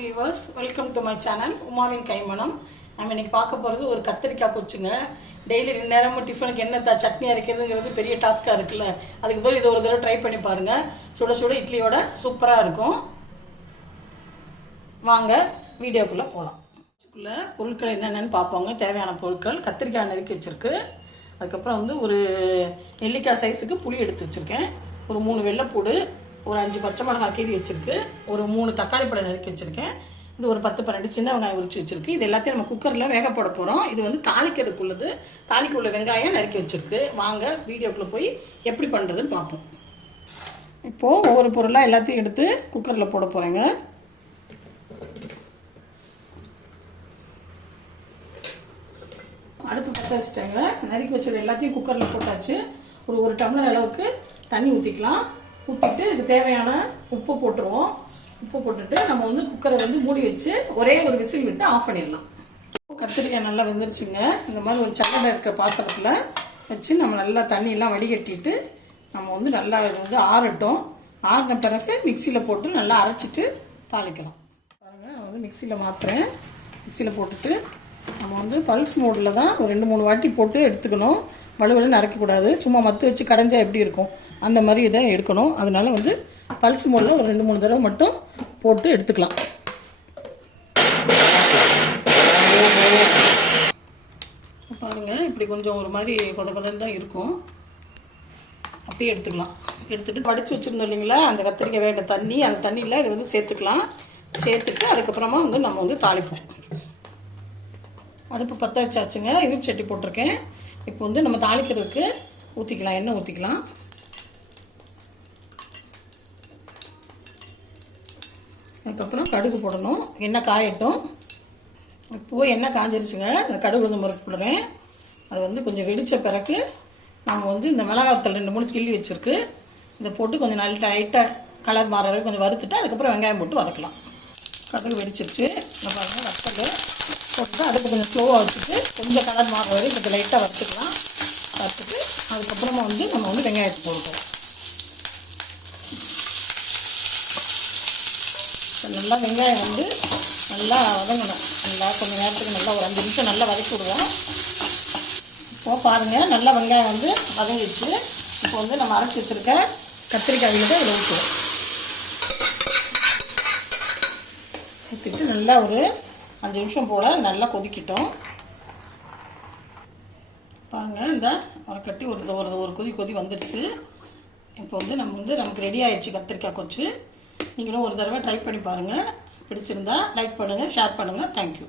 Viewers, welcome to my channel உமாவின் கைமணம். நம்ம இன்னைக்கு பார்க்க போகிறது ஒரு கத்திரிக்காய் கொச்சுங்க. டெய்லி 2 நேரமும் டிஃபனுக்கு என்ன சட்னி அரைக்கிறதுங்கிறது பெரிய டாஸ்காக இருக்குல்ல. அதுக்கு போய் இது ஒரு தடவை ட்ரை பண்ணி பாருங்கள். சுட சுட இட்லியோட சூப்பராக இருக்கும். வாங்க வீடியோக்குள்ளே போகலாம். பொருட்கள் என்னென்னு பார்ப்போங்க. தேவையான பொருட்கள்: கத்திரிக்காய் நறுக்கி வச்சுருக்கு, அதுக்கப்புறம் ஒரு நெல்லிக்காய் சைஸுக்கு புளி எடுத்து வச்சுருக்கேன், ஒரு 3 வெள்ளைப்பூடு, ஒரு 5 பச்சை மிளகாய் கீறி வச்சுருக்கு, ஒரு 3 தக்காளி பழம் நறுக்கி வச்சுருக்கேன், இது ஒரு 10-12 சின்ன வெங்காயம் உரிச்சு வச்சுருக்கு. இது எல்லாத்தையும் நம்ம குக்கரில் வேக போட போகிறோம். இது தாளிக்கிறதுக்குள்ளது. தாளிக்குள்ள வெங்காயம் நறுக்கி வச்சுருக்கு. வாங்க வீடியோக்குள்ளே போய் எப்படி பண்ணுறதுன்னு பார்ப்போம். இப்போது ஒவ்வொரு பொருளாக எல்லாத்தையும் எடுத்து குக்கரில் போட போகிறேங்க. அடுப்பு பற்ற வச்சுட்டேங்க. நறுக்கி வச்சது எல்லாத்தையும் குக்கரில் போட்டாச்சு. ஒரு டம்ளர் அளவுக்கு தண்ணி ஊற்றிக்கலாம். ஊற்றிட்டு இதுக்கு தேவையான உப்பு போட்டுருவோம். உப்பு போட்டுட்டு நம்ம குக்கரை மூடி வச்சு ஒரே ஒரு விசில் விட்டு ஆஃப் பண்ணிடலாம். கத்திரிக்காய் நல்லா வெந்துருச்சுங்க. இந்த மாதிரி ஒரு சக்கரை இருக்கிற பாத்திரத்தில் வச்சு நம்ம நல்லா தண்ணியெல்லாம் வடிகட்டிட்டு நம்ம நல்லா ஆறட்டும். ஆறின பிறகு மிக்சியில் போட்டு நல்லா அரைச்சிட்டு தாளிக்கலாம். பாருங்கள், நான் மிக்சியில் மாற்றுறேன். மிக்சியில் போட்டுட்டு நம்ம பல்ஸ் மோடில் தான் ஒரு 2-3 வாட்டி போட்டு எடுத்துக்கணும். வலுவலுன்னு அரைக்கக்கூடாது. சும்மா மத்து வச்சு கடைஞ்சா எப்படி இருக்கும் அந்த மாதிரி இதை எடுக்கணும். அதனால பல்ஸ் மோடில் ஒரு 2-3 தடவை மட்டும் போட்டு எடுத்துக்கலாம். பாருங்கள், இப்படி கொஞ்சம் ஒரு மாதிரி கொதன்னு தான் இருக்கும். அப்படியே எடுத்துக்கலாம். எடுத்துகிட்டு படித்து வச்சுருந்தோம் இல்லைங்களா, அந்த கத்திரிக்காய் வேண்ட தண்ணி, அந்த தண்ணியில் இதை சேர்த்துக்கலாம். சேர்த்துட்டு அதுக்கப்புறமா நம்ம தாளிப்போம். அடுப்பு பற்ற வச்சாச்சுங்க. இரும்பு சட்டி போட்டிருக்கேன். இப்போ நம்ம தாளிக்கிறதுக்கு ஊற்றிக்கலாம். எண்ணெய் ஊற்றிக்கலாம். அதுக்கப்புறம் கடுகு போடணும். எண்ணெய் காயட்டும். இப்போது எண்ணெய் காஞ்சிருச்சுங்க. இந்த கடுகு உளுந்து பருப்பு போடுறேன். அது கொஞ்சம் வெடித்த பிறகு நம்ம இந்த மிளகாத்தூள் 2-3 கிள்ளி வச்சுருக்கு, இதை போட்டு கொஞ்சம் நல்லா லைட்டாக கலர் மாற வரைக்கும் கொஞ்சம் வறுத்துட்டு அதுக்கப்புறம் வெங்காயம் போட்டு வதக்கலாம். கடுகு வெடிச்சிருச்சு. இந்த பாருங்கள், வத்தல் போட்டு அடுப்பு கொஞ்சம் ஸ்லோவாக வச்சுட்டு கொஞ்சம் கலர் மாற வரைக்கும் கொஞ்சம் லைட்டாக வறுத்துக்கலாம். வறுத்துட்டு அதுக்கப்புறமா நம்ம வெங்காயத்தை போடுறோம். நல்லா வெங்காயம் நல்லா வதங்கணும். நல்லா கொஞ்சம் நேரத்துக்கு நல்லா ஒரு 5 நிமிஷம் நல்லா வதக்கி விடுவோம். இப்போது பாருங்கள், நல்லா வெங்காயம் வதங்கிடுச்சு. இப்போ நம்ம அரைச்சி வச்சுருக்க கத்திரிக்காய் இதில் ஊற்றுவோம். ஊற்றிட்டு நல்லா ஒரு 5 நிமிஷம் போல் நல்லா கொதிக்கிட்டோம். பாருங்கள், இந்த கட்டி ஒரு கொதி வந்துடுச்சு. இப்போ நமக்கு ரெடி ஆகிடுச்சு கத்திரிக்காய் கொச்சு. நீங்களும் ஒரு தடவை ட்ரை பண்ணி பாருங்கள். பிடிச்சிருந்தா லைக் பண்ணுங்கள், ஷேர் பண்ணுங்கள். தேங்க்யூ.